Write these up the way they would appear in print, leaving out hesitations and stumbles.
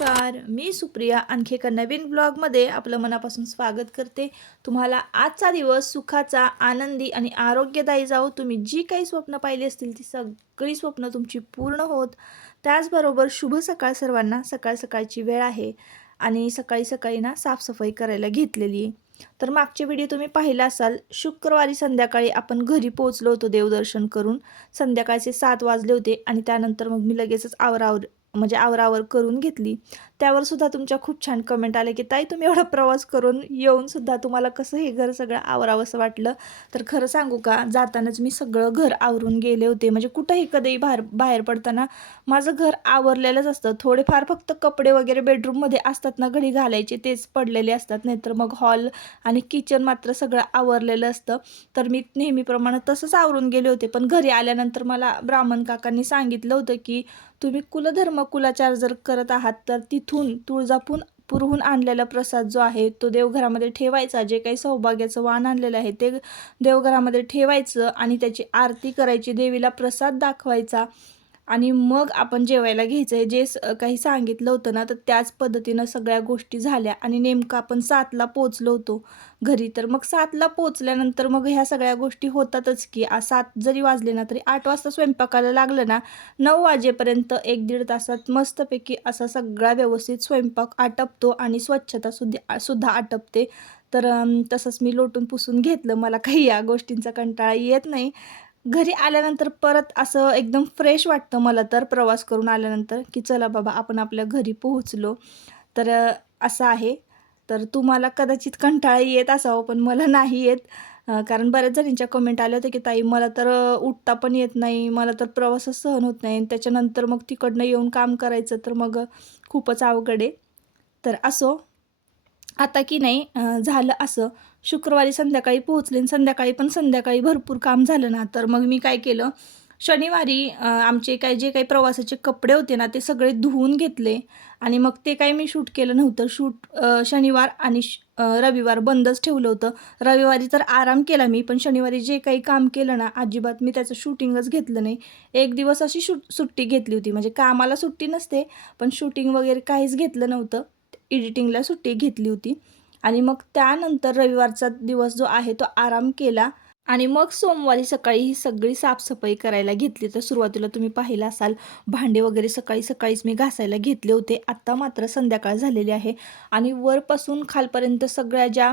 नमस्कार, मी सुप्रिया आणखी एका नवीन ब्लॉगमध्ये आपलं मनापासून स्वागत करते. तुम्हाला आजचा दिवस सुखाचा, आनंदी आणि आरोग्यदायी जावो. तुम्ही जी काही स्वप्न पाहिली असतील ती सगळी स्वप्न तुमची पूर्ण होत. त्याचबरोबर शुभ सकाळ सर्वांना. सकाळ सकाळची वेळ आहे आणि सकाळी सकाळी ना साफसफाई करायला घेतलेली आहे. तर मागचे व्हिडिओ तुम्ही पाहिला असाल. शुक्रवारी संध्याकाळी आपण घरी पोहोचलो होतो देवदर्शन करून. संध्याकाळचे 7 वाजले होते आणि त्यानंतर मग मी लगेचच आवरावर करून घेतली. त्यावर सुद्धा तुमच्या खूप छान कमेंट आले की ताई तुम्ही एवढा प्रवास करून येऊन सुद्धा तुम्हाला कसं हे घर सगळं आवरावंसं वाटलं. तर खरं सांगू का, जातानाच मी सगळं घर आवरून गेले होते. म्हणजे कुठंही कधीही बाहेर बाहेर पडताना माझं घर आवरलेलंच असतं. थोडेफार फक्त कपडे वगैरे बेडरूममध्ये असतात ना घडी घालायचे, तेच पडलेले असतात. नाहीतर मग हॉल आणि किचन मात्र सगळं आवरलेलं असतं. तर मी नेहमीप्रमाणे तसंच आवरून गेले होते. पण घरी आल्यानंतर मला ब्राह्मण काकांनी सांगितलं होतं की तुम्ही कुलधर्म कुलाचार जर करत आहात तर तिथून पुरहून आणलेला प्रसाद जो आहे तो देवघरामध्ये ठेवायचा. जे काही सौभाग्याचं वाण आणलेलं आहे ते देवघरामध्ये ठेवायचं आणि त्याची आरती करायची, देवीला प्रसाद दाखवायचा आणि मग आपण जेवायला घ्यायचं आहे. काही सांगितलं होतं ना, तर त्याच पद्धतीनं सगळ्या गोष्टी झाल्या आणि नेमकं आपण 7ला पोचलो होतो घरी. तर मग 7ला पोचल्यानंतर मग ह्या सगळ्या गोष्टी होतातच की 7 जरी वाजले ना, तरी 8 वाजता स्वयंपाकाला लागलं ना, 9 वाजेपर्यंत 1-1.5 तासात मस्तपैकी असा सगळा व्यवस्थित स्वयंपाक आटपतो आणि स्वच्छता सुद्धा आटपते. तर तसंच मी लोटून पुसून घेतलं. मला काही या गोष्टींचा कंटाळा येत नाही. घरी आल्यानंतर परत असं एकदम फ्रेश वाटतं मला तर प्रवास करून आल्यानंतर, की चला बाबा आपण आपल्या घरी पोहोचलो. तर असं आहे. तर तुम्हाला कदाचित कंटाळा येत असावा, पण मला नाही येत. कारण बऱ्याच जणींच्या कमेंट आल्या होत्या, की "ताई मला तर उठता पण येत नाही, मला तर प्रवासच सहन होत नाही आणि त्याच्यानंतर मग तिकडनं येऊन काम करायचं तर मग खूपच अवघड आहे." तर असो. आता की नाही झालं असं, शुक्रवारी संध्याकाळी पोहोचले आणि संध्याकाळी भरपूर काम झालं ना, तर मग मी काय केलं, शनिवारी आमचे जे काही प्रवासाचे कपडे होते ना, ते सगळे धुवून घेतले आणि मग ते काही मी शूट केलं नव्हतं. शनिवार आणि रविवार बंदच ठेवलं होतं. रविवारी तर आराम केला मी, पण शनिवारी जे काही काम केलं ना, अजिबात मी त्याचं शूटिंगच घेतलं नाही. एक दिवस अशी सुट्टी घेतली होती. म्हणजे कामाला सुट्टी नसते, पण शूटिंग वगैरे काहीच घेतलं नव्हतं. एडिटिंगला सुट्टी घेतली होती आणि मग त्यानंतर रविवारचा दिवस जो आहे तो आराम केला आणि मग सोमवारी सकाळी ही सगळी साफसफाई करायला घेतली. तर सुरुवातीला तुम्ही पाहिलं असाल, भांडे वगैरे सकाळीच मी घासायला घेतले होते. आत्ता मात्र संध्याकाळ झालेली आहे आणि वरपासून खालपर्यंत सगळ्या ज्या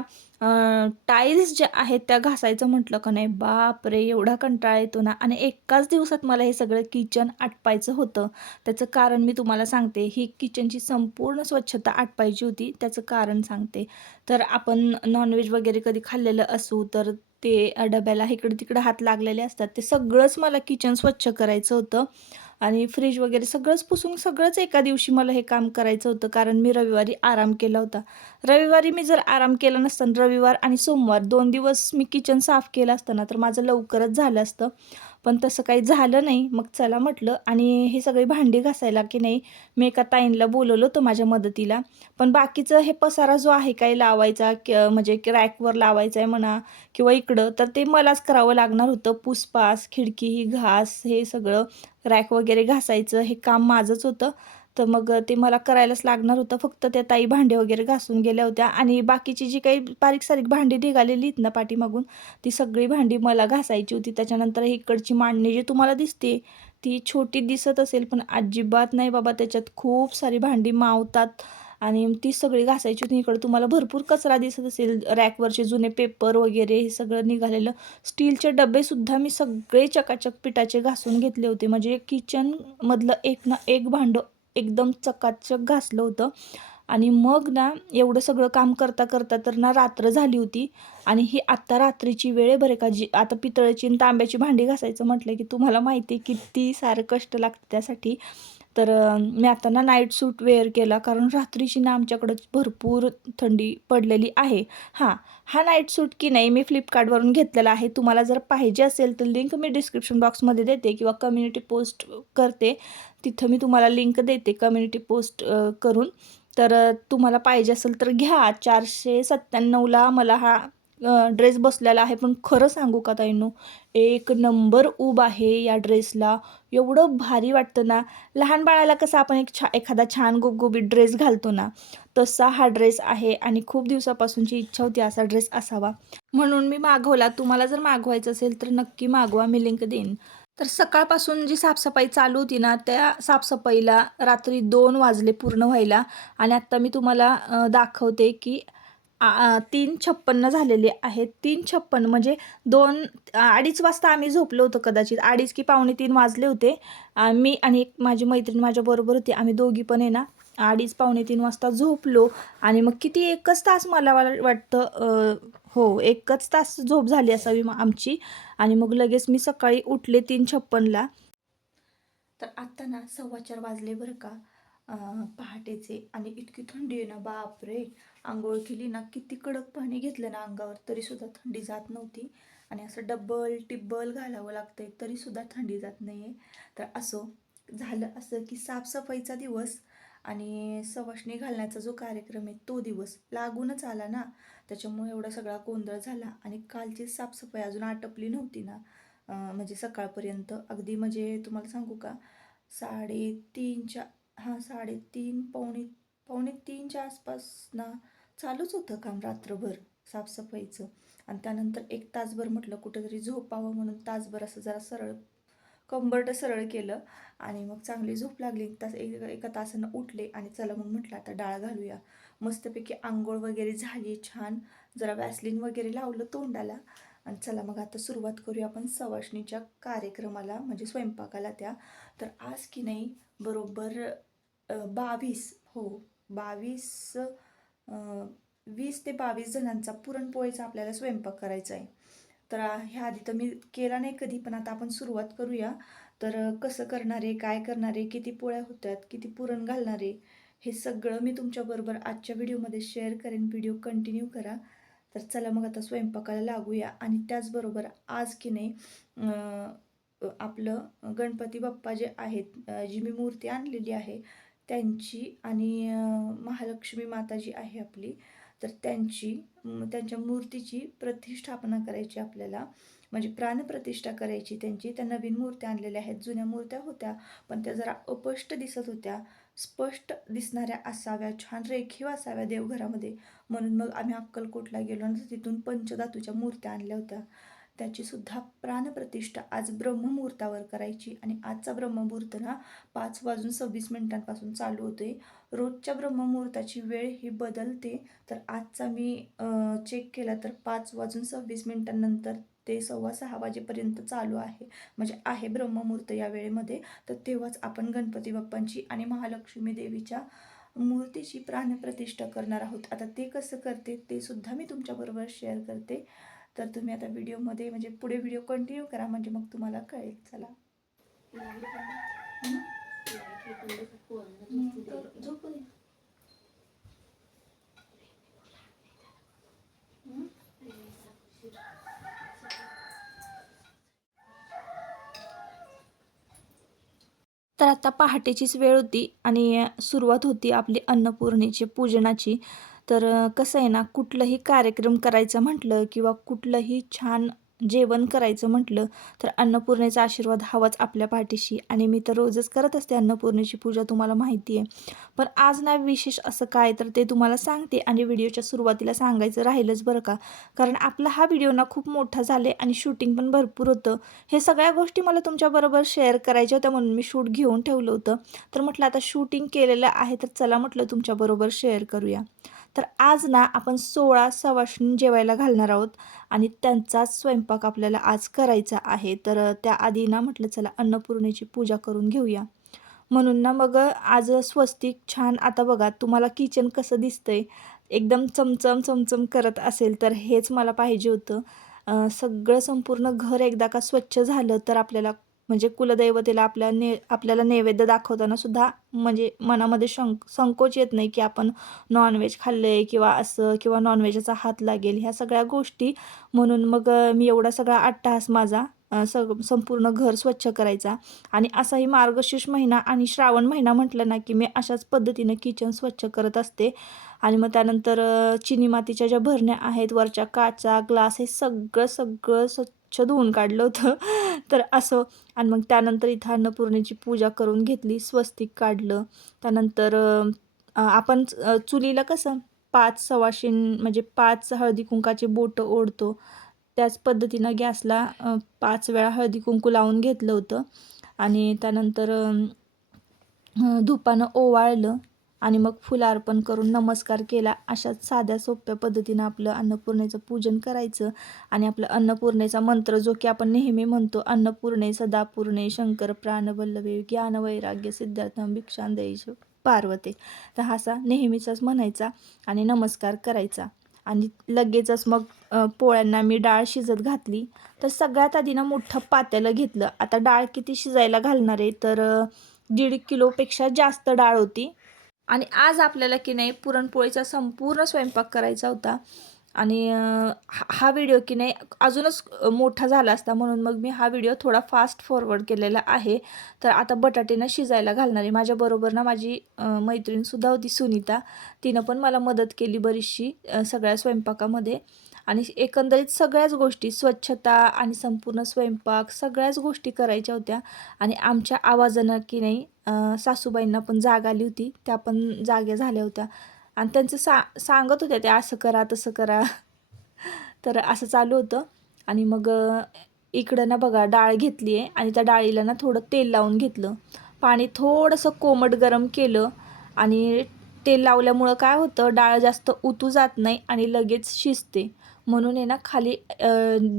टाईल्स ज्या आहेत त्या घासायचं म्हटलं का नाही, बापरे! एवढा कंटाळा येतो ना. आणि एकाच दिवसात मला हे सगळं किचन आटपायचं होतं. त्याचं कारण मी तुम्हाला सांगते. ही किचनची संपूर्ण स्वच्छता आटपायची होती. त्याचं कारण सांगते. तर आपण नॉनव्हेज वगैरे कधी खाल्लेलं असू तर ते डब्याला इकडं-तिकडं हात लागलेले असतात. ते सगळंच मला किचन स्वच्छ करायचं होतं आणि फ्रीज वगैरे सगळंच पुसून सगळंच एका दिवशी मला हे काम करायचं होतं. कारण मी रविवारी आराम केला होता. रविवारी मी जर आराम केला नसता, रविवार आणि सोमवार 2 दिवस मी किचन साफ केलं असतं ना, तर माझं लवकरच झालं असतं. पण तसं काही झालं नाही. मग चला म्हटलं आणि हे सगळी भांडी घासायला की नाही, मी एका ताईंला बोलवलं होतं माझ्या मदतीला. पण बाकीचं हे पसारा जो आहे काही लावायचा म्हणजे रॅकवर लावायचा आहे म्हणा किंवा इकडं, तर ते मलाच करावं लागणार होतं. पुसपास, खिडकी ही घास, हे सगळं रॅक वगैरे घासायचं हे काम माझंच होतं. तर मग ते मला करायलाच लागणार होतं. फक्त त्या ताई भांडे वगैरे घासून गेल्या होत्या आणि बाकीची जी काही बारीक-सारीक भांडी निघालेली आहेत ना पाठीमागून, ती सगळी भांडी मला घासायची होती. त्याच्यानंतर इकडची मांडणी जी तुम्हाला दिसते, ती छोटी दिसत असेल, पण अजिबात नाही बाबा. त्याच्यात खूप सारी भांडी मावतात आणि ती सगळी घासायची होती. इकडं तुम्हाला भरपूर कचरा दिसत असेल, रॅकवरचे जुने पेपर वगैरे हे सगळं निघालेलं. स्टीलचे डब्बेसुद्धा मी सगळे चकाचक पिठाचे घासून घेतले होते. म्हणजे किचनमधलं एक ना एक भांडं एकदम चकाचक घासलं होतं. आणि मग ना एवढं सगळं काम करता तर ना रात्र झाली होती आणि ही आत्ता रात्रीची वेळ आहे बरं का. जी आता पितळेची आणि तांब्याची भांडी घासायचं म्हटलं की तुम्हाला माहिती आहे किती सारं कष्ट लागतं त्यासाठी. तर मी आता ना नाईट सूट वेअर केला कारण रात्रीची ना आमच्याकडं भरपूर थंडी पडलेली आहे. हा नाईट सूट की नाही मी फ्लिपकार्टवरून घेतलेला आहे. तुम्हाला जर पाहिजे असेल तर लिंक मी डिस्क्रिप्शन बॉक्समध्ये देते किंवा कम्युनिटी पोस्ट करते. तिथं मी तुम्हाला लिंक देते कम्युनिटी पोस्ट करून. तर तुम्हाला पाहिजे असेल तर घ्या. 497ला मला हा ड्रेस बसलेला आहे. पण खरं सांगू का ताईंनो, एक नंबर ऊब आहे या ड्रेसला. एवढं भारी वाटतं ना, लहान बाळाला कसं आपण एखादा छान गुबगुबीत ड्रेस घालतो ना, तसा हा ड्रेस आहे आणि खूप दिवसापासूनची इच्छा होती असा ड्रेस असावा. म्हणून मी मागवला. तुम्हाला जर मागवायचं असेल तर नक्की मागवा, मी लिंक देईन. तर सकाळपासून जी साफसफाई चालू होती ना, त्या साफसफाईला रात्री 2 वाजले पूर्ण व्हायला आणि आत्ता मी तुम्हाला दाखवते की 3:56 झालेले आहेत. 3:56 म्हणजे 2-2:30 वाजता आम्ही झोपलो होतो कदाचित. 2:30 की 2:45 वाजले होते. मी आणि एक माझी मैत्रीण माझ्याबरोबर होती. आम्ही दोघी पण आहे ना 2:30-2:45 वाजता झोपलो आणि मग किती 1च तास मला वाटतं हो 1च तास झोप झाली असावी आमची आणि मग लगेच मी सकाळी उठले 3:56ला. तर आत्ता ना 4:15 वाजले बरं का पहाटेचे आणि इतकी थंडी आहे ना बापरे. अंघोळ केली ना किती कडक पाणी घेतलं ना अंगावर तरीसुद्धा थंडी जात नव्हती आणि असं डब्बल टिब्बल घालावं लागतंय तरीसुद्धा थंडी जात नाही आहे. तर असो झालं असं की साफसफाईचा दिवस आणि सवाष्णी घालण्याचा जो कार्यक्रम आहे तो दिवस लागूनच आला ना, त्याच्यामुळे एवढा सगळा गोंधळ झाला आणि कालची साफसफाई अजून आटपली नव्हती ना. म्हणजे सकाळपर्यंत अगदी म्हणजे तुम्हाला सांगू का 3:30च्या 3:30 पावणे 3च्या आसपास ना चालूच होतं काम रात्रभर साफसफाईचं आणि त्यानंतर 1 तासभर म्हटलं कुठेतरी झोपावं म्हणून तासभर असं जरा सरळ कंबरट सरळ केलं आणि मग चांगली झोप लागली. एका तासानं उठले आणि चला मग म्हटलं आता डाळ घालूया. मस्तपैकी आंघोळ वगैरे झाली छान, जरा वॅसलीन वगैरे लावलं तोंडाला आणि चला मग आता सुरुवात करूया आपण सवाष्णीच्या कार्यक्रमाला म्हणजे स्वयंपाकाला त्या. तर आज की नाही बरोबर 22 हो 22 20 ते 22 जणांचा पुरणपोळीचा आपल्याला स्वयंपाक करायचा आहे. तर ह्या आधी तर मी केला नाही कधी, पण आता आपण सुरुवात करूया. तर कसं करणार आहे, काय करणार आहे, किती पोळ्या होतात, किती पुरण घालणार आहे, हे सगळं मी तुमच्याबरोबर आजच्या व्हिडिओमध्ये शेअर करेन. व्हिडिओ कंटिन्यू करा. तर चला मग आता स्वयंपाकाला लागूया आणि त्याचबरोबर आज की नाही आपलं गणपती बाप्पा जे आहेत जी मी मूर्ती आणलेली आहे त्यांची आणि महालक्ष्मी माता जी आहे आपली तर त्यांच्या मूर्तीची प्रतिष्ठापना करायची आपल्याला, म्हणजे प्राणप्रतिष्ठा करायची त्यांची. त्या नवीन मूर्त्या आणलेल्या आहेत. जुन्या मूर्त्या होत्या पण त्या जरा अपष्ट दिसत होत्या. स्पष्ट दिसणाऱ्या असाव्या, छान रेखीव असाव्या देवघरामध्ये. म्हणून मग आम्ही अक्कलकोटला गेलो आणि तिथून पंचधातूच्या मूर्त्या आणल्या होत्या. त्याचीसुद्धा प्राणप्रतिष्ठा आज ब्रह्ममुहूर्तावर करायची आणि आजचा ब्रह्ममुहूर्त ना 5:26 चालू होते. रोजच्या ब्रह्ममुहूर्ताची वेळ ही बदलते. तर आजचा मी चेक केला तर 5:26 ते 5:15 वाजेपर्यंत चालू आहे. म्हणजे आहे ब्रह्ममुहूर्त या वेळेमध्ये. तर तेव्हाच आपण गणपती बाप्पांची आणि महालक्ष्मी देवीच्या मूर्तीची प्राणप्रतिष्ठा करणार आहोत. आता ते कसं करते ते सुद्धा मी तुमच्याबरोबर शेअर करते. तर तुम्ही आता व्हिडिओमध्ये म्हणजे पुढे व्हिडिओ कंटिन्यू करा म्हणजे मग तुम्हाला कळेल. चला झोपू दे. तर आता पहाटेचीच वेळ होती आणि सुरुवात होती आपली अन्नपूर्णेची पूजनाची. तर कसं आहे ना कुठलंही कार्यक्रम करायचं म्हटलं किंवा कुठलंही छान जेवण करायचं म्हटलं तर अन्नपूर्णेचा आशीर्वाद हवाच आपल्या पाठीशी आणि मी तर रोजच करत असते अन्नपूर्णेची पूजा, तुम्हाला माहिती आहे. पण आज ना विशेष असं काय तर ते तुम्हाला सांगते आणि व्हिडिओच्या सुरुवातीला सांगायचं राहिलंच बरं का. कारण आपला हा व्हिडिओ ना खूप मोठा झाले आणि शूटिंग पण भरपूर होतं. हे सगळ्या गोष्टी मला तुमच्याबरोबर शेअर करायच्या होत्या म्हणून मी शूट घेऊन ठेवलं होतं. तर म्हटलं आता शूटिंग केलेलं आहे तर चला म्हटलं तुमच्याबरोबर शेअर करूया. तर आज ना आपण 16 सवाष्णी जेवायला घालणार आहोत आणि त्यांचाच स्वयंपाक आपल्याला आज करायचा आहे. तर त्याआधी ना म्हटलं चला अन्नपूर्णेची पूजा करून घेऊया. म्हणून ना मग आज स्वस्तिक छान आता बघा तुम्हाला किचन कसं दिसतंय एकदम चमचम चमचम करत असेल तर हेच मला पाहिजे होतं. सगळं संपूर्ण घर एकदा का स्वच्छ झालं तर आपल्याला म्हणजे कुलदैवतेला आपल्याला नैवेद्य दाखवताना सुद्धा म्हणजे मनामध्ये संकोच येत नाही की आपण नॉनव्हेज खाल्लं आहे किंवा असं किंवा नॉनव्हेजचा हात लागेल ह्या सगळ्या गोष्टी. म्हणून मग मी एवढा सगळा अट्टहास माझा संपूर्ण घर स्वच्छ करायचा. आणि असाही मार्गशीर्ष महिना आणि श्रावण महिना म्हटलं ना की मी अशाच पद्धतीनं किचन स्वच्छ करत असते. आणि मग त्यानंतर चिनी मातीच्या ज्या भरण्या आहेत, वरच्या काचा, ग्लास, हे सगळं स्वच्छ धुवून काढलं होतं. तर असं. आणि मग त्यानंतर इथं अन्नपूर्णेची पूजा करून घेतली, स्वस्तिक काढलं. त्यानंतर आपण चुलीला कसं 5 सवाशीण म्हणजे 5 हळदी कुंकाचे बोटं ओढतो, त्याच पद्धतीनं गॅसला 5 वेळा हळदी कुंकू लावून घेतलं होतं. आणि त्यानंतर धुपानं ओवाळलं आणि मग फुलार्पण करून नमस्कार केला. अशाच साध्या सोप्या पद्धतीनं आपलं अन्नपूर्णेचं पूजन करायचं. आणि आपलं अन्नपूर्णेचा मंत्र जो की आपण नेहमी म्हणतो, अन्नपूर्णे सदापूर्णे शंकर प्राणवल्लभे ज्ञानवैराग्य सिद्धार्थं भिक्षां देहि पार्वते. तर असा नेहमीचाच म्हणायचा आणि नमस्कार करायचा. आणि लगेचच मग पोळ्यांना मी डाळ शिजत घातली. तर सगळ्यात आधी ना मोठं पातेलं घेतलं. आता डाळ किती शिजायला घालणार आहे, तर 1.5 किलोपेक्षा जास्त डाळ होती. आणि आज आपल्याला की नाही पुरणपोळीचा संपूर्ण स्वयंपाक करायचा होता. आणि हा व्हिडिओ की नाही अजूनच मोठा झाला असता, म्हणून मग मी हा व्हिडिओ थोडा फास्ट फॉरवर्ड केलेला आहे. तर आता बटाटे शिजायला घालणार आहे. माझ्याबरोबर ना माझी मैत्रीणसुद्धा होती, सुनीता. तिनं पण मला मदत केली बरीचशी सगळ्या स्वयंपाकामध्ये. आणि एकंदरीत सगळ्याच गोष्टी, स्वच्छता आणि संपूर्ण स्वयंपाक, सगळ्याच गोष्टी करायच्या होत्या. आणि आमच्या आवाजानं की नाही सासूबाईंना पण जाग आली होती, त्या पण जाग्या झाल्या होत्या. आणि त्यांचं सांगत होत्या त्या, असं करा तसं करा. तर असं चालू होतं. आणि मग इकडं ना बघा डाळ घेतली आहे आणि त्या डाळीला ना थोडं तेल लावून घेतलं. पाणी थोडंसं कोमट गरम केलं. आणि तेल लावल्यामुळं काय होतं, डाळ जास्त उतू जात नाही आणि लगेच शिजते. म्हणून आहे ना खाली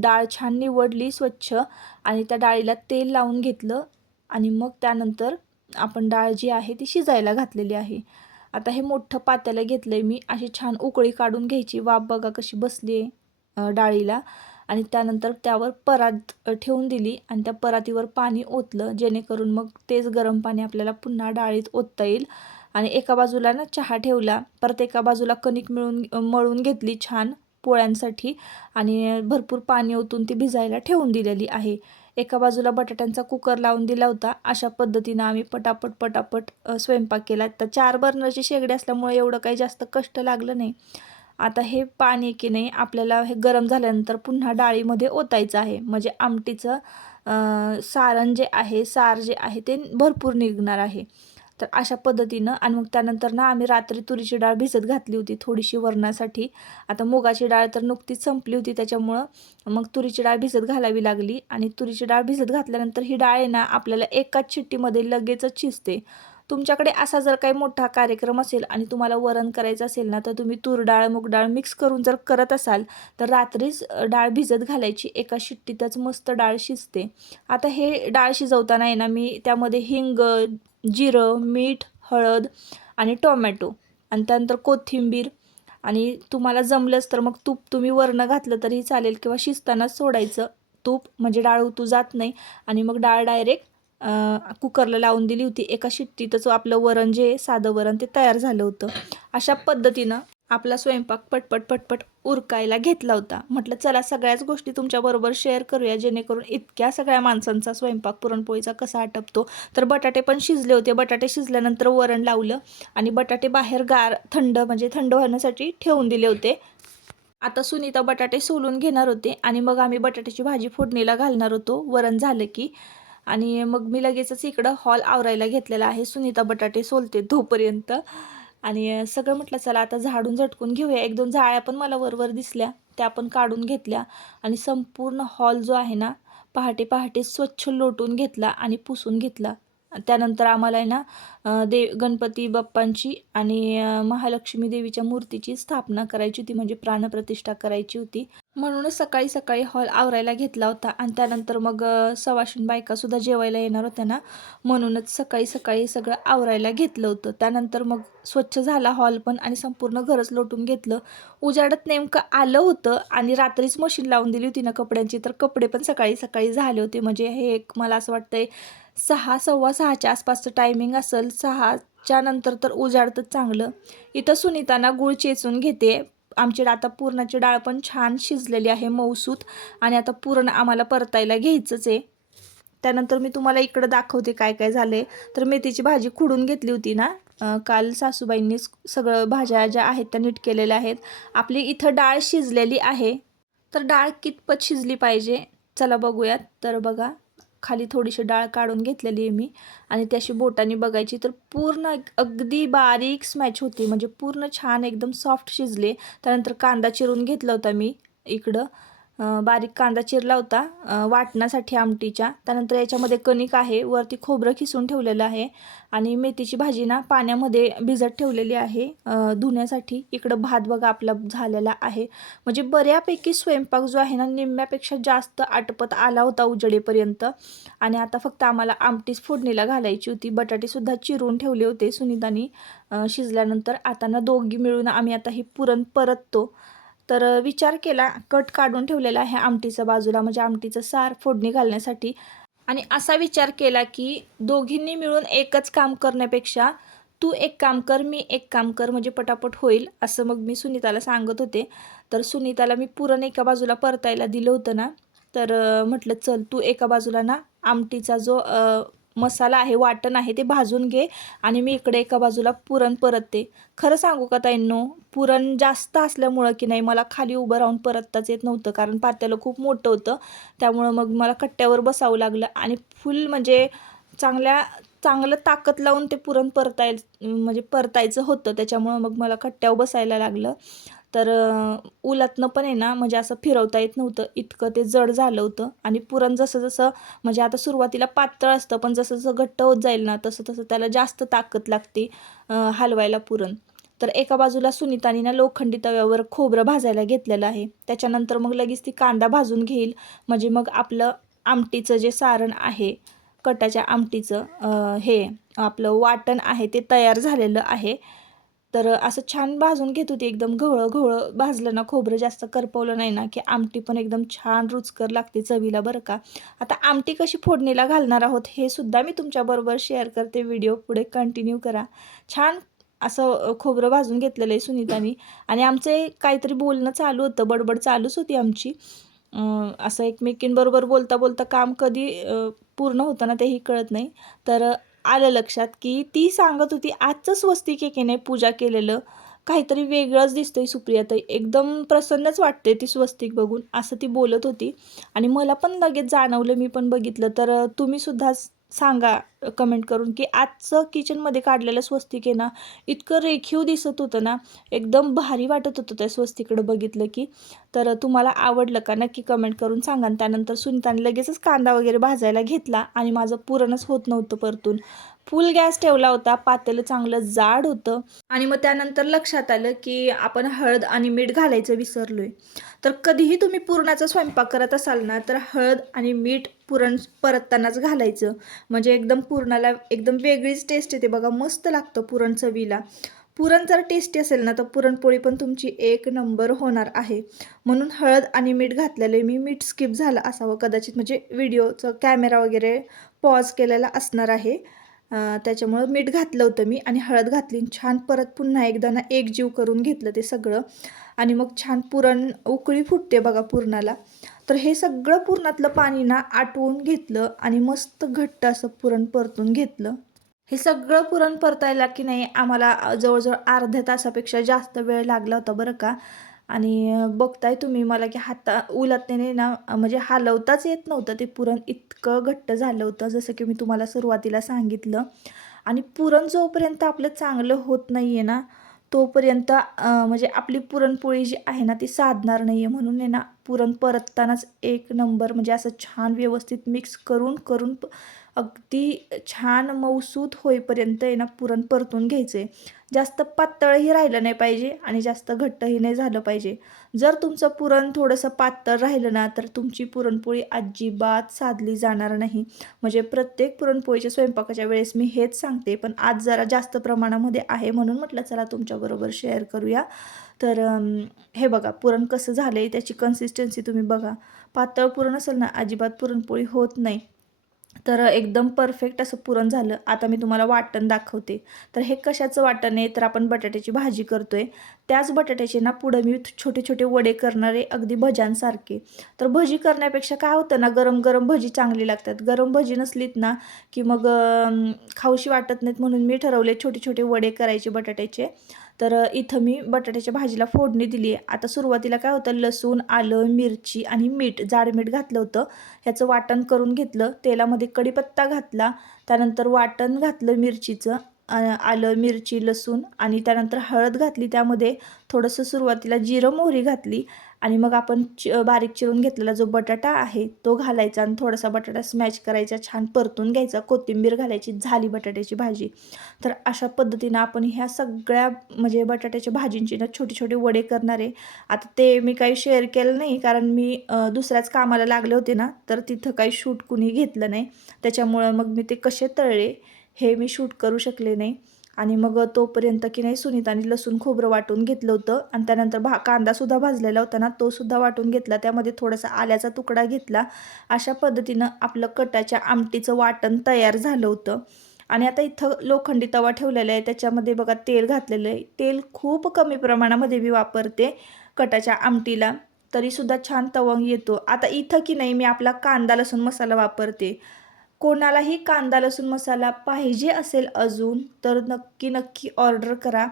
डाळ छान निवडली स्वच्छ आणि त्या डाळीला तेल लावून घेतलं. आणि मग त्यानंतर आपण डाळ जी आहे ती शिजायला घातलेली आहे. आता हे मोठं पातेलं घेतलं आहे मी. अशी छान उकळी काढून घ्यायची. वाफ बघा कशी बसली आहे डाळीला. आणि त्यानंतर त्यावर परात ठेवून दिली आणि त्या परातीवर पाणी ओतलं, जेणेकरून मग तेच गरम पाणी आपल्याला पुन्हा डाळीत ओतता येईल. आणि एका बाजूला ना चहा ठेवला, परत एका बाजूला कणिक मळून घेतली छान पोळ्यांसाठी. आणि भरपूर पाणी ओतून ती भिजायला ठेवून दिलेली आहे. एका बाजूला बटाट्यांचा कुकर लावून दिला होता. अशा पद्धतीनं आम्ही पटापट स्वयंपाक केला. तर 4 बर्नरची शेगडी असल्यामुळे एवढं काही जास्त कष्ट लागलं नाही. आता हे पाणी की नाही आपल्याला हे गरम झाल्यानंतर पुन्हा डाळीमध्ये ओतायचं आहे, म्हणजे आमटीचं सारण जे आहे, सार जे आहे ते भरपूर निघणार आहे. तर अशा पद्धतीनं. आणि मग त्यानंतर ना आम्ही रात्री तुरीची डाळ भिजत घातली होती थोडीशी वरणासाठी. आता मुगाची डाळ तर नुकतीच संपली होती, त्याच्यामुळं मग तुरीची डाळ भिजत घालावी लागली. आणि तुरीची डाळ भिजत घातल्यानंतर ही डाळ आहे ना आपल्याला एकाच शिट्टीमध्ये लगेचच शिजते. तुमच्याकडे असा जर काही मोठा कार्यक्रम असेल आणि तुम्हाला वरण करायचं असेल ना, तर तुम्ही तूर डाळ, मूग डाळ मिक्स करून जर करत असाल तर रात्रीच डाळ भिजत घालायची, एका शिट्टीतच मस्त डाळ शिजते. आता हे डाळ शिजवताना आहे ना मी त्यामध्ये हिंग, जिरं, मीठ, हळद आणि टोमॅटो आणि त्यानंतर कोथिंबीर, आणि तुम्हाला जमलंच तर मग तूप तुम्ही वरनं घातलं तरी चालेल किंवा शिजतानाच सोडायचं तूप, म्हणजे डाळ उतू जात नाही. आणि मग डाळ डायरेक्ट कुकरला लावून दिली होती. एका शिट्टीतच आपलं वरण जे साधं वरण ते तयार झालं होतं. अशा पद्धतीनं आपला स्वयंपाक पटपट उरकायला घेतला होता. म्हटलं चला सगळ्याच गोष्टी तुमच्याबरोबर शेअर करूया, जेणेकरून इतक्या सगळ्या माणसांचा स्वयंपाक पुरणपोळीचा कसा आटपतो. तर बटाटे पण शिजले होते. बटाटे शिजल्यानंतर वरण लावलं आणि बटाटे बाहेर म्हणजे थंड होण्यासाठी ठेवून दिले होते. आता सुनीता बटाटे सोलून घेणार होते आणि मग आम्ही बटाट्याची भाजी फोडणीला घालणार होतो वरण झालं की. आणि मग मी लगेचच इकडं हॉल आवरायला घेतलेला आहे. सुनीता बटाटे सोलते तोपर्यंत. आणि सगळं म्हटलं चला आता झाडून झटकून घेऊया. 1-2 जाळ्या पण मला वरवर दिसल्या, त्या पण काढून घेतल्या. आणि संपूर्ण हॉल जो आहे ना पहाटे स्वच्छ लोटून घेतला आणि पुसून घेतला. त्यानंतर आम्हाला आहे ना गणपती बाप्पांची आणि महालक्ष्मी देवीच्या मूर्तीची स्थापना करायची होती, म्हणजे प्राणप्रतिष्ठा करायची होती. म्हणूनच सकाळी हॉल आवरायला घेतला होता. आणि त्यानंतर मग सवाशीण बायकासुद्धा जेवायला येणार होत्या ना, म्हणूनच सकाळी सगळं आवरायला घेतलं होतं. त्यानंतर मग स्वच्छ झाला हॉल पण आणि संपूर्ण घरच लोटून घेतलं. उजाडत नेमकं आलं होतं आणि रात्रीच मशीन लावून दिली होती ना कपड्यांची, तर कपडे पण सकाळी झाले होते. म्हणजे हे एक मला असं वाटतंय 6, 6:15च्या आसपासचं टायमिंग असेल. 6च्या नंतर तर उजाडतंच चांगलं. इथं सुनीताना गूळ चेचून घेते. आमची आता पुरणाची डाळ पण छान शिजलेली आहे मऊसूत, आणि आता पुरण आम्हाला परतायला घ्यायचंच आहे. त्यानंतर मी तुम्हाला इकडं दाखवते काय काय झाले. तर मेथीची भाजी खुडून घेतली होती ना, काल सासूबाईंनी सगळं भाज्या ज्या आहेत त्या नीट केलेल्या आहेत. आपली इथं डाळ शिजलेली आहे. तर डाळ कितपत शिजली पाहिजे चला बघूयात. तर बघा, खाली थोडीशी डाळ काढून घेतलेली आहे मी, आणि ती अशी बोटाने बघायची तर पूर्ण अगदी बारीक स्मॅच होती, म्हणजे पूर्ण छान एकदम सॉफ्ट शिजले. त्यानंतर कांदा चिरून घेतला होता मी इकडं, बारीक कांदा चिरला होता वाटण्यासाठी आमटीच्या. त्यानंतर याच्यामध्ये कणिक आहे, वरती खोबरं खिसून ठेवलेलं आहे, आणि मेथीची भाजी ना पाण्यामध्ये भिजत ठेवलेली आहे धुण्यासाठी. इकडं भात बघा आपला झालेला आहे. म्हणजे बऱ्यापैकी स्वयंपाक जो आहे ना निम्म्यापेक्षा जास्त आटपत आला होता उजडेपर्यंत. आणि आता फक्त आम्हाला आमटीच फोडणीला घालायची होती. बटाटेसुद्धा चिरून ठेवले होते सुनीतानी शिजल्यानंतर. आता ना दोघी मिळून आम्ही आता ही पुरण परततो. तर विचार केला, कट काढून ठेवलेला आहे आमटीचा बाजूला, म्हणजे आमटीचं सार फोडणी घालण्यासाठी. आणि असा विचार केला की दोघींनी मिळून एकच काम करण्यापेक्षा तू एक काम कर, मी एक काम कर, म्हणजे पटापट होईल, असं मग मी सुनीताला सांगत होते. तर सुनीताला मी पुरण एका बाजूला परतायला दिलं होतं ना, तर म्हटलं चल तू एका बाजूला ना आमटीचा जो मसाला आहे, वाटण आहे, ते भाजून घे, आणि मी इकडे एका बाजूला पुरण परतते. खरं सांगू का ताईंनो, पुरण जास्त असल्यामुळं की नाही मला खाली उभं राहून परतताच येत नव्हतं, कारण पातेलं खूप मोठं होतं. त्यामुळं मग मला कट्ट्यावर बसावं लागलं, आणि फुल म्हणजे चांगलं ताकद लावून ते पुरण म्हणजे परतायचं होतं. त्याच्यामुळं मग मला कट्ट्यावर बसायला लागलं. तर उलटनं पण आहे ना, म्हणजे असं फिरवता येत नव्हतं, इतकं ते जड झालं होतं. आणि पुरण जसं जसं म्हणजे आता सुरुवातीला पातळ असतं, पण जसं जसं घट्ट होत जाईल ना तसं तसं त्याला जास्त ताकद लागते हलवायला पुरण. तर एका बाजूला सुनीतानी ना लोखंडी तव्यावर खोबरं भाजायला घेतलेलं आहे. त्याच्यानंतर मग लगेच ती कांदा भाजून घेईल, म्हणजे मग आपलं आमटीचं जे सारण आहे, कटाच्या आमटीचं हे आपलं वाटण आहे ते तयार झालेलं आहे. तर असं छान भाजून घेत होती, एकदम घवळं घवळं भाजलं ना, खोबरं जास्त करपवलं नाही ना, की आमटी पण एकदम छान रुचकर लागते चवीला बरं का. आता आमटी कशी फोडणीला घालणार आहोत हे सुद्धा मी तुमच्याबरोबर शेअर करते. व्हिडिओ पुढे कंटिन्यू करा. छान असं खोबरं भाजून घेतलेलं आहे सुनीतानी, आणि आमचे काहीतरी बोलणं चालू होतं, बडबड चालूच होती आमची. असं एकमेकींबरोबर बोलता बोलता काम कधी पूर्ण होतं ना तेही कळत नाही. तर आलं लक्षात की ती सांगत होती आजचं स्वस्तिक एकेने पूजा केलेलं काहीतरी वेगळंच दिसतंय सुप्रियाताई, एकदम प्रसन्नच वाटते ती स्वस्तिक बघून, असं ती बोलत होती. आणि मला पण लगेच जाणवलं, मी पण बघितलं. तर तुम्ही सुद्धा सांगा कमेंट करून की आजचं किचनमध्ये काढलेलं स्वस्तिक आहे ना, इतकं रेखीव दिसत होतं ना, एकदम भारी वाटत होतं त्या स्वस्तिकडं बघितलं की. तर तुम्हाला आवडलं का नक्की कमेंट करून सांगा. आणि त्यानंतर सुनीताने लगेचच कांदा वगैरे भाजायला घेतला, आणि माझं पुरणच होत नव्हतं परतून. फुल गॅस ठेवला होता, पातेलं चांगलं जाड होतं. आणि मग त्यानंतर लक्षात आलं की आपण हळद आणि मीठ घालायचं विसरलोय. तर कधीही तुम्ही पुरणाचा स्वयंपाक करत असाल ना, तर हळद आणि मीठ पुरण परततानाच घालायचं, म्हणजे एकदम पुरणाला एकदम वेगळीच टेस्ट येते बघा, मस्त लागतं पुरण चवीला. पुरण जर टेस्टी असेल ना, तर पुरणपोळी पण तुमची एक नंबर होणार आहे. म्हणून हळद आणि मीठ घातलेलं मी. मीठ स्किप झालं असावं कदाचित, म्हणजे व्हिडिओचं कॅमेरा वगैरे पॉज केलेला असणार आहे, त्याच्यामुळं मीठ घातलं होतं मी, आणि हळद घातली. छान परत पुन्हा एकदा ना एकजीव करून घेतलं ते सगळं, आणि मग छान पुरण उकळी फुटते बघा पुरणाला. तर हे सगळं पुरणातलं पाणी ना आटवून घेतलं, आणि मस्त घट्ट असं पुरण परतून घेतलं. हे सगळं पुरण परतायला की नाही आम्हाला जवळजवळ अर्ध्या तासापेक्षा जास्त वेळ लागला होता बरं का. आणि बघताय तुम्ही मला की उलटण्याने ना म्हणजे हलवताच येत नव्हतं, ते पुरण इतकं घट्ट झालं होतं, जसं की मी तुम्हाला सुरुवातीला सांगितलं. आणि पुरण जोपर्यंत आपलं चांगलं होत नाही आहे ना, तोपर्यंत म्हणजे आपली पुरणपोळी जी आहे ना ती साधणार नाही आहे. म्हणून आहे ना, पुरण परततानाच एक नंबर म्हणजे असं छान व्यवस्थित मिक्स करून करून अगदी छान मऊसूत होईपर्यंत आहे ना पुरण परतून घ्यायचं आहे. जास्त पातळही राहिलं नाही पाहिजे, आणि जास्त घट्टही नाही झालं पाहिजे. जर तुमचं पुरण थोडंसं पातळ राहिलं ना, तर तुमची पुरणपोळी अजिबात साधली जाणार नाही. म्हणजे प्रत्येक पुरणपोळीच्या स्वयंपाकाच्या वेळेस मी हेच सांगते, पण आज जरा जास्त प्रमाणामध्ये आहे म्हणून म्हटलं चला तुमच्याबरोबर शेअर करूया. तर हे बघा पुरण कसं झालं आहे, त्याची कन्सिस्टन्सी तुम्ही बघा. पातळ पुरण असेल ना, अजिबात पुरणपोळी होत नाही. तर एकदम परफेक्ट असं पुरण झालं. आता मी तुम्हाला वाटण दाखवते. तर हे कशाचं वाटण आहे, तर आपण बटाट्याची भाजी करतोय. त्याच बटाट्याचे ना पुढं मी छोटे छोटे वडे करणारे, अगदी भज्यांसारखे. तर भजी करण्यापेक्षा काय होतं ना, गरम गरम भजी चांगली लागतात. गरम भजी नसलीत ना की मग खाऊशी वाटत नाहीत, म्हणून मी ठरवले छोटे छोटे वडे करायचे बटाट्याचे. तर इथं मी बटाट्याच्या भाजीला फोडणी दिली आहे. आता सुरुवातीला काय होतं, लसूण, आलं, मिरची आणि मीठ, जाड मीठ घातलं होतं. ह्याचं वाटण करून घेतलं. तेलामध्ये कढीपत्ता घातला, त्यानंतर वाटण घातलं मिरचीचं, आलं, मिरची, लसूण आणि त्यानंतर हळद घातली. त्यामध्ये थोडंसं सुरुवातीला जिरं, मोहरी घातली आणि मग आपण बारीक चिरून घेतलेला जो बटाटा आहे तो घालायचा आणि थोडासा बटाटा स्मॅश करायचा, छान परतून घ्यायचा, कोथिंबीर घालायची, झाली बटाट्याची भाजी. तर अशा पद्धतीनं आपण ह्या सगळ्या म्हणजे बटाट्याच्या भाजींची ना छोटे छोटे वडे करणार आहे. आता ते मी काही शेअर केलं नाही, कारण मी दुसऱ्याच कामाला लागले होते ना, तर तिथं काही शूट कुणी घेतलं नाही. त्याच्यामुळं मग मी ते कसे तळले हे मी शूट करू शकले नाही. आणि मग तोपर्यंत की नाही सुनीताने लसूण खोबरं वाटून घेतलं होतं आणि त्यानंतर कांदासुद्धा भाजलेला होता ना, तोसुद्धा वाटून घेतला. त्यामध्ये थोडासा आल्याचा तुकडा घेतला. अशा पद्धतीनं आपलं कटाच्या आमटीचं वाटण तयार झालं होतं. आणि आता इथं लोखंडी तवा ठेवलेला आहे, त्याच्यामध्ये बघा तेल घातलेलं आहे. तेल खूप कमी प्रमाणामध्ये मी वापरते कटाच्या आमटीला, तरीसुद्धा छान तवंग येतो. आता इथं की नाही मी आपला कांदा लसूण मसाला वापरते. कोणालाही कांदा लसूण मसाला पाहिजे असेल अजून तर नक्की नक्की ऑर्डर करा,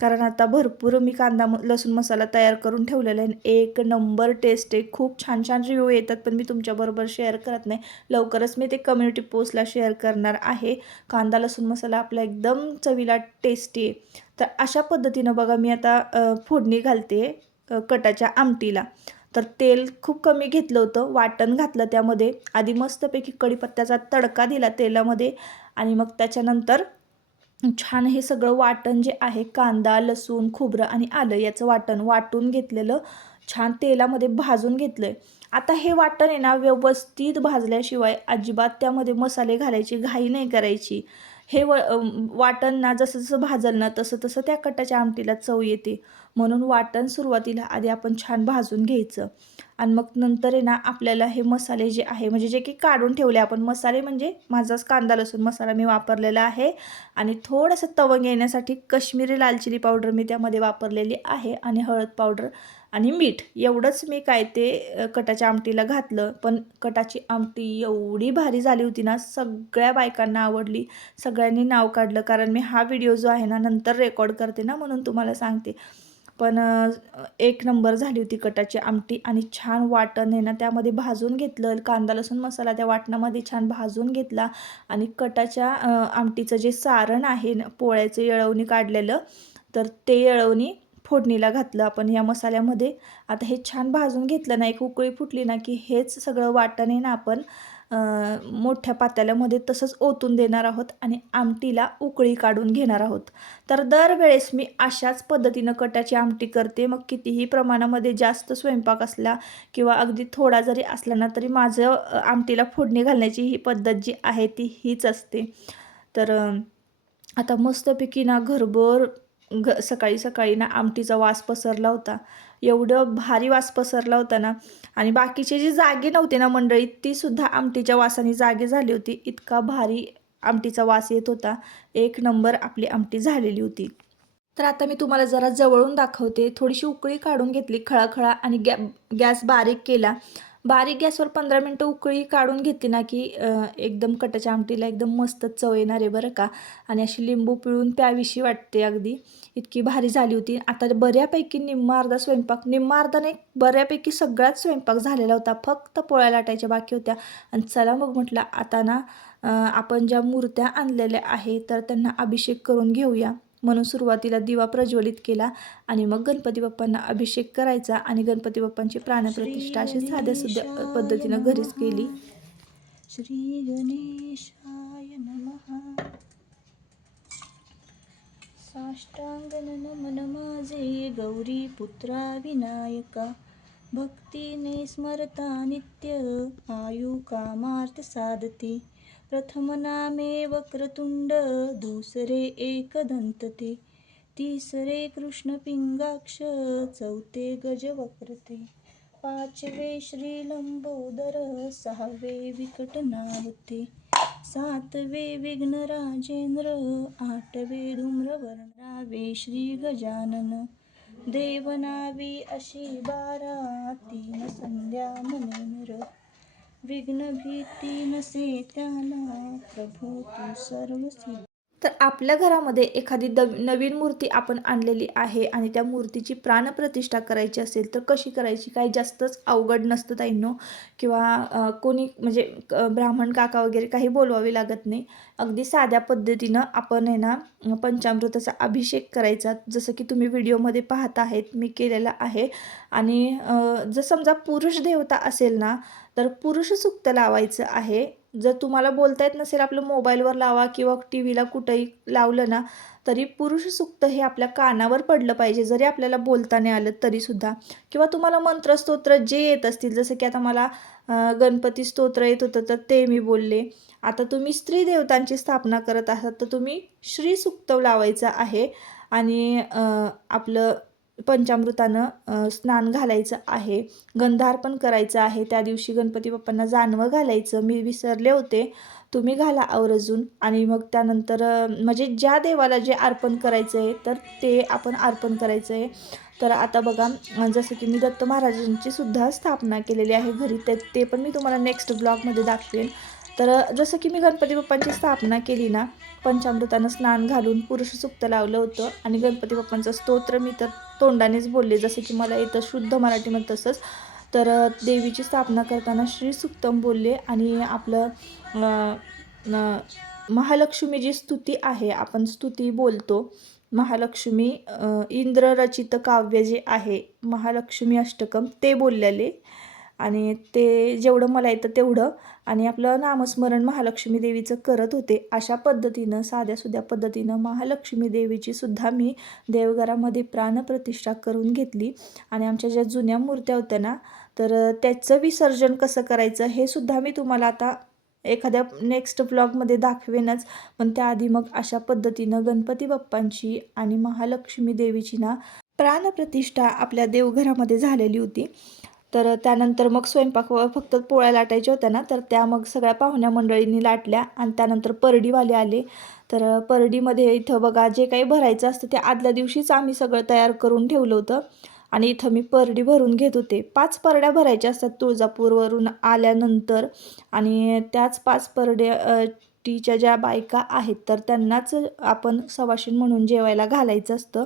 कारण आता भरपूर मी कांदा लसूण मसाला तयार करून ठेवलेला आहे. एक नंबर टेस्ट आहे. खूप छान छान रिव्ह्यू येतात, पण मी तुमच्याबरोबर शेअर करत नाही. लवकरच मी ते कम्युनिटी पोस्टला शेअर करणार आहे. कांदा लसूण मसाला आपला एकदम चवीला टेस्टी आहे. तर अशा पद्धतीनं बघा मी आता फोडणी घालते कटाच्या आमटीला. तर तेल खूप कमी घेतलं होतं, वाटण घातलं त्यामध्ये. आधी मस्तपैकी कढीपत्त्याचा तडका दिला तेलामध्ये आणि मग त्याच्यानंतर छान हे सगळं वाटण जे आहे, कांदा, लसूण, खोबरं आणि आलं याचं वाटण वाटून घेतलेलं छान तेलामध्ये भाजून घेतलं आहे. आता हे वाटण आहे ना व्यवस्थित भाजल्याशिवाय अजिबात त्यामध्ये मसाले घालायची घाई नाही करायची. हे वाटण ना जसं जसं भाजल ना तसं तसं त्या कटाच्या आमटीला चव येते. म्हणून वाटण सुरुवातीला आधी आपण छान भाजून घ्यायचं आणि मग नंतर आहे ना आपल्याला हे मसाले जे आहे म्हणजे जे की काढून ठेवले आपण मसाले, म्हणजे माझाच कांदा लसूण मसाला मी वापरलेला आहे आणि थोडंसं तवंग येण्यासाठी कश्मीरी लाल चिली पावडर मी त्यामध्ये वापरलेली आहे आणि हळद पावडर आणि मीठ एवढंच मी काय ते कटाच्या आमटीला घातलं. पण कटाची आमटी एवढी भारी झाली होती ना, सगळ्या बायकांना आवडली. सगळ्यांनी नाव काढलं, कारण मी हा व्हिडिओ जो आहे ना नंतर रेकॉर्ड करते ना, म्हणून तुम्हाला सांगते. पण एक नंबर झाली होती कटाची आमटी आणि छान वाटण आहे ना त्यामध्ये भाजून घेतलं. कांदा लसूण मसाला त्या वाटणामध्ये छान भाजून घेतला आणि कटाच्या आमटीचं जे सारण आहे ना पोळ्याचं येळवणी काढलेलं, तर ते येळवणी फोडणीला घातलं आपण या मसाल्यामध्ये. आता हे छान भाजून घेतलं ना, एक उकळी फुटली ना की हेच सगळं वाटण आहे ना आपण मोठ्या पातेल्यामध्ये तसंच ओतून देणार आहोत आणि आमटीला उकळी काढून घेणार आहोत. तर दरवेळेस मी अशाच पद्धतीनं कटाची आमटी करते. मग कितीही प्रमाणामध्ये जास्त स्वयंपाक असला किंवा अगदी थोडा जरी असला ना, तरी माझं आमटीला फोडणी घालण्याची ही पद्धत जी आहे ती हीच असते. तर आता मस्तपैकी ना घरभर सकाळी सकाळी ना आमटीचा वास पसरला होता. एवढं भारी वास पसरला होता ना, आणि बाकीचे जे जागे नव्हते ना मंडळी, तीसुद्धा आमटीच्या वासाने जागे झाली होती. इतका भारी आमटीचा वास येत होता. एक नंबर आपली आमटी झालेली होती. तर आता मी तुम्हाला जरा जवळून दाखवते. थोडीशी उकळी काढून घेतली खळाखळा आणि गॅस बारीक केला. बारीक गॅसवर 15 मिनटं उकळी काढून घेतली ना की एकदम कटाच्या आमटीला एकदम मस्त चव येणार आहे बरं का. आणि अशी लिंबू पिळून प्यावीशी वाटते अगदी. इतकी भारी झाली होती. आता बऱ्यापैकी निम्मा अर्धा स्वयंपाक, निम्मा अर्धा नाही बऱ्यापैकी सगळाच स्वयंपाक झालेला होता. फक्त पोळ्या लाटायच्या बाकी होत्या. आणि चला मग म्हटलं आता ना आपण ज्या मूर्त्या आणलेल्या आहे तर त्यांना अभिषेक करून घेऊया. म्हणून सुरुवातीला दिवा प्रज्वलित केला आणि मग गणपती बाप्पांना अभिषेक करायचा आणि गणपती बाप्पांची प्राणप्रतिष्ठा अशी साध्या पद्धतीनं घरीच केली. श्री गणेशाय नमः. साष्टांग नमन माझे गौरी पुत्रा विनायका, भक्तीने स्मरता नित्य आयु कामार्थ साधते. प्रथम नामे वक्रतुंड, दुसरे एकदंतते, तिसरे कृष्ण पिंगाक्ष, चौथे गजवक्रते, पाचवे श्री लंबोदर, सहावे विकटनावते, सातवे विघ्न राजेंद्र, आठवे धूम्रवर्ण, 11वे श्री गजानन, देवनावी अशी बारा तीन संध्या मनोर, विघ्न भीती नसे त्याला प्रभू तू सर्वसी. तर आपल्या घरामध्ये एखादी नवीन मूर्ती आपण आणलेली आहे आणि त्या मूर्तीची प्राणप्रतिष्ठा करायची असेल तर कशी करायची? काही जास्तच अवघड नसतं ताईंनो, किंवा कोणी म्हणजे ब्राह्मण काका वगैरे काही बोलवावे लागत नाही. अगदी साध्या पद्धतीनं आपण आहे ना पंचामृताचा अभिषेक करायचा, जसं की तुम्ही व्हिडिओमध्ये पाहत आहेत मी केलेला आहे. आणि जर समजा पुरुष देवता असेल ना तर पुरुष सूक्त लावायचं आहे. जर तुम्हाला बोलता येत नसेल आपलं मोबाईलवर लावा किंवा टी व्हीला कुठंही लावलं ना तरी पुरुष सूक्त हे आपल्या कानावर पडलं पाहिजे, जरी आपल्याला बोलता नाही आलं तरीसुद्धा. किंवा तुम्हाला मंत्रस्तोत्र जे येत असतील, जसं की आता मला गणपती स्तोत्र येत होतं तर ते मी बोलले. आता तुम्ही स्त्री देवतांची स्थापना करत आहात तर तुम्ही श्री सूक्त लावायचं आहे. आणि आपलं पंचामृतानं स्नान घालायचं आहे, गंधार्पण करायचं आहे. त्या दिवशी गणपती बाप्पांना जानवं घालायचं, मी विसरले होते, तुम्ही घाला आवर्जून. आणि मग त्यानंतर म्हणजे ज्या देवाला जे अर्पण करायचं आहे तर ते आपण अर्पण करायचं आहे. तर आता बघा जसं की मी दत्त महाराजांची सुद्धा स्थापना केलेली आहे घरी, ते पण मी तुम्हाला नेक्स्ट ब्लॉगमध्ये दाखवेन. तर जसं की मी गणपती बाप्पांची स्थापना केली ना, पंचामृतानं स्नान घालून पुरुष सूक्त लावलं होतं आणि गणपती बाप्पांचं स्तोत्र मी तर तोंडानेच बोलले, जसं की मला येतं शुद्ध मराठीमध्ये तसंच. तर देवीची स्थापना करताना श्री सुक्तम बोलले. आणि आपलं महालक्ष्मी जी स्तुती आहे, आपण स्तुती बोलतो महालक्ष्मी, इंद्ररचित काव्य जे आहे महालक्ष्मी अष्टकम ते बोललेले. आणि ते जेवढं मला येतं तेवढं आणि आपलं नामस्मरण महालक्ष्मी देवीचं करत होते. अशा पद्धतीनं साध्यासुध्या पद्धतीनं महालक्ष्मी देवीची सुद्धा मी देवघरामध्ये प्राणप्रतिष्ठा करून घेतली. आणि आमच्या ज्या जुन्या मूर्त्या होत्या ना तर त्याचं विसर्जन कसं करायचं हे सुद्धा मी तुम्हाला आता एखाद्या नेक्स्ट ब्लॉगमध्ये दाखवेनच. पण त्याआधी मग अशा पद्धतीनं गणपती बाप्पांची आणि महालक्ष्मी देवीची ना प्राणप्रतिष्ठा आपल्या देवघरामध्ये झालेली होती. तर त्यानंतर मग स्वयंपाक फक्त पोळ्या लाटायच्या होत्या ना तर त्या मग सगळ्या पाहुण्या मंडळींनी लाटल्या. आणि त्यानंतर परडीवाले आले. तर परडीमध्ये इथं बघा जे काही भरायचं असतं ते आदल्या दिवशीच आम्ही सगळं तयार करून ठेवलं होतं. आणि इथं मी परडी भरून घेत होते. 5 परड्या भरायच्या असतात तुळजापूरवरून आल्यानंतर. आणि त्याच 5 परड्या टीच्या ज्या बायका आहेत तर त्यांनाच आपण सवाशीण म्हणून जेवायला घालायचं असतं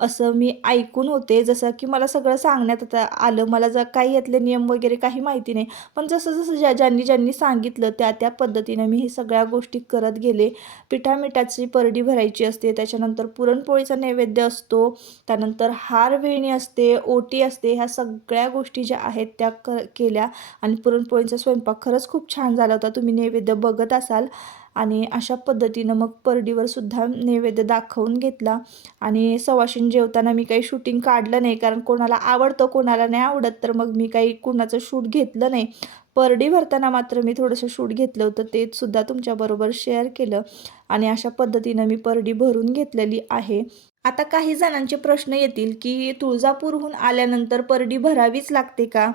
असं मी ऐकून होते. जसं की मला सगळं सांगण्यात आता आलं, मला जर काही यातले नियम वगैरे काही माहिती नाही. पण जसं जसं ज्यांनी ज्यांनी सांगितलं त्या त्या पद्धतीनं मी हे सगळ्या गोष्टी करत गेले. पिठामिठाची परडी भरायची असते, त्याच्यानंतर पुरणपोळीचा नैवेद्य असतो, त्यानंतर हार वेणी असते, ओटी असते, ह्या सगळ्या गोष्टी ज्या आहेत त्या केल्या. आणि पुरणपोळीचा स्वयंपाक खरंच खूप छान झाला होता, तुम्ही नैवेद्य बघत असाल. आणि अशा पद्धतीनं मग परडीवर सुद्धा नैवेद्य दाखवून घेतला. आणि सवाशीण जेवताना मी काही शूटिंग काढलं नाही, कारण कोणाला आवडतं कोणाला नाही आवडत, तर मग मी काही कुणाचं शूट घेतलं नाही. परडी भरताना मात्र मी थोडंसं शूट घेतलं होतं, ते सुद्धा तुमच्याबरोबर शेअर केलं. आणि अशा पद्धतीनं मी परडी भरून घेतलेली आहे. आता काही जणांचे प्रश्न येतील की तुळजापूरहून आल्यानंतर परडी भरावीच लागते का,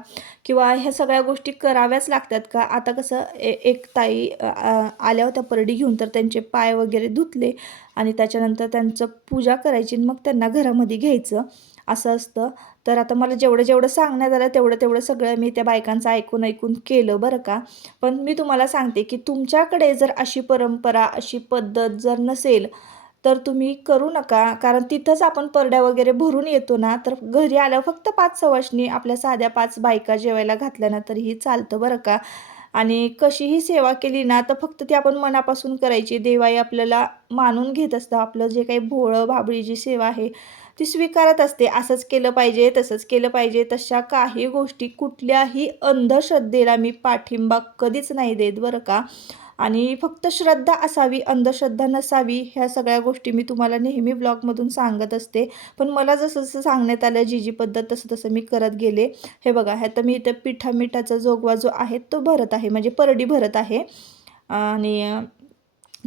किंवा ह्या सगळ्या गोष्टी कराव्याच लागतात का? आता कसं एक ताई आल्या होत्या परडी घेऊन, तर त्यांचे पाय वगैरे धुतले आणि त्याच्यानंतर त्यांचं पूजा करायची मग त्यांना घरामध्ये घ्यायचं असं असतं. तर आता मला जेवढं जेवढं सांगण्यात आलं तेवढं तेवढं सगळं मी त्या बायकांचं ऐकून ऐकून केलं बरं का. पण मी तुम्हाला सांगते की तुमच्याकडे जर अशी परंपरा अशी पद्धत जर नसेल तर तुम्ही करू नका. कारण तिथंच आपण परड्या वगैरे भरून येतो ना तर घरी आल्यावर फक्त 5 सवाष्णी आपल्या साध्या 5 बायका जेवायला घातल्या ना तरीही चालतं बरं का. आणि कशीही सेवा केली ना तर फक्त ती आपण मनापासून करायची. देवाई आपल्याला मानून घेत असतं. आपलं जे काही भोळं भाबडी जी सेवा आहे ती स्वीकारत असते. असंच केलं पाहिजे, तसंच केलं पाहिजे, तशा काही गोष्टी कुठल्याही अंधश्रद्धेला मी पाठिंबा कधीच नाही देत बरं का. आणि फक्त श्रद्धा असावी, अंधश्रद्धा नसावी, ह्या सगळ्या गोष्टी मी तुम्हाला नेहमी ब्लॉगमधून सांगत असते. पण मला जसं जसं सांगण्यात आलं जी जी पद्धत तसं तसं मी करत गेले. हे बघा ह्यात मी इथं पिठामिठाचा जोगवा जो आहे तो भरत आहे, म्हणजे परडी भरत आहे. आणि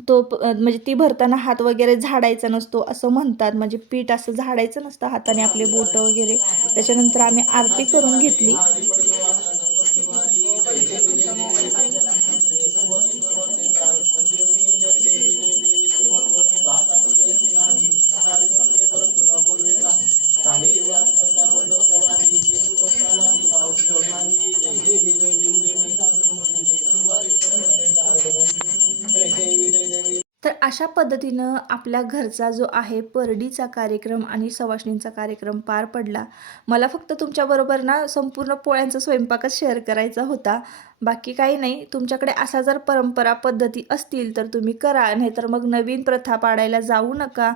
तो म्हणजे ती भरताना हात वगैरे झाडायचा नसतो असं म्हणतात, म्हणजे पीठ असं झाडायचं नसतं हाताने आपले बोटं वगैरे. त्याच्यानंतर आम्ही आरती करून घेतली. तर अशा पद्धतीनं आपल्या घरचा जो आहे परडीचा कार्यक्रम आणि सवाष्णींचा कार्यक्रम पार पडला. मला फक्त तुमच्याबरोबर ना संपूर्ण पोळ्यांचा स्वयंपाकच शेअर करायचा होता. बाकी काही नाही. तुमच्याकडे अशा जर परंपरा, पद्धती असतील तर तुम्ही करा. नाहीतर मग नवीन प्रथा पाडायला जाऊ नका.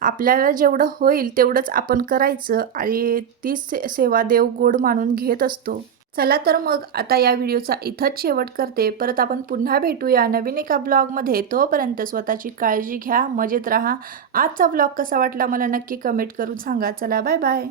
आपल्याला जेवढं होईल तेवढंच आपण करायचं आणि तीच सेवा देव गोड मानून घेत असतो. चला तर मग आता या व्हिडिओचा इथंच शेवट करते. परत आपण पुन्हा भेटूया नवीन एका ब्लॉगमध्ये. तोपर्यंत स्वतःची काळजी घ्या, मजेत राहा. आजचा ब्लॉग कसा वाटला मला नक्की कमेंट करून सांगा. चला बाय बाय.